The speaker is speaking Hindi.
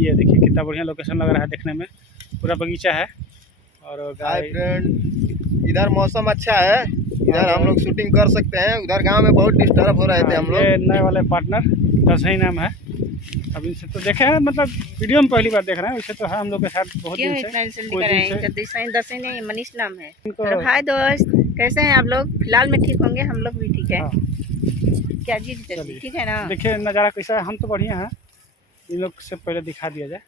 ये देखिए कितना बढ़िया लोकेशन लग रहा है देखने में, पूरा बगीचा है। और हाय फ्रेंड, इधर मौसम अच्छा है, इधर हम लोग शूटिंग कर सकते हैं। उधर गांव में बहुत डिस्टर्ब हो रहे थे हम लोग। ये नए वाले पार्टनर दसई नाम है। अब इनसे तो देखे हैं, मतलब वीडियो में पहली बार देख रहे हैं। वैसे तो है हम लोग के साथ बहुत दिन से। दसई नहीं, मनीष नाम है। इनको हाय दोस्त, कैसे हैं आप लोग? फिलहाल में ठीक होंगे, हम लोग भी ठीक है। हाँ। क्या जी चलिए। ठीक है ना? देखिए नज़ारा कैसा है। हम तो बढ़िया है, इन लोग से पहले दिखा दिया जाए।